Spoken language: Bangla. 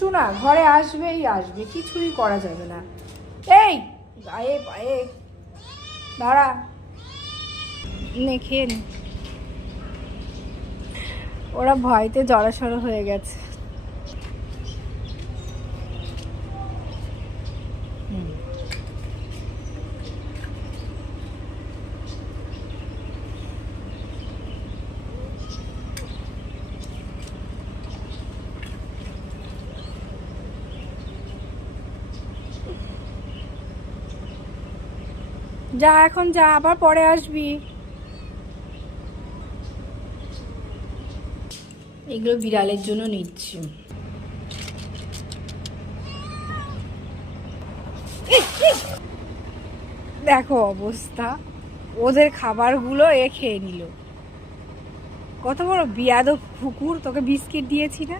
দুষ্টু না, ঘরে আসবেই আসবে, কিছুই করা যাবে না। এই গায়ে পায়ে দাঁড়া, নে খেয়ে নে। ওরা ভয়তে জড়সড় হয়ে গেছে। যা এখন যা, আবার পরে আসবি। এগুলো বিড়ালের জন্য নিচ্ছি। দেখো অবস্থা, ওদের খাবারগুলো এ খেয়ে নিল। কত বড় বিয়াদব কুকুর, তোকে বিস্কিট দিয়েছি না।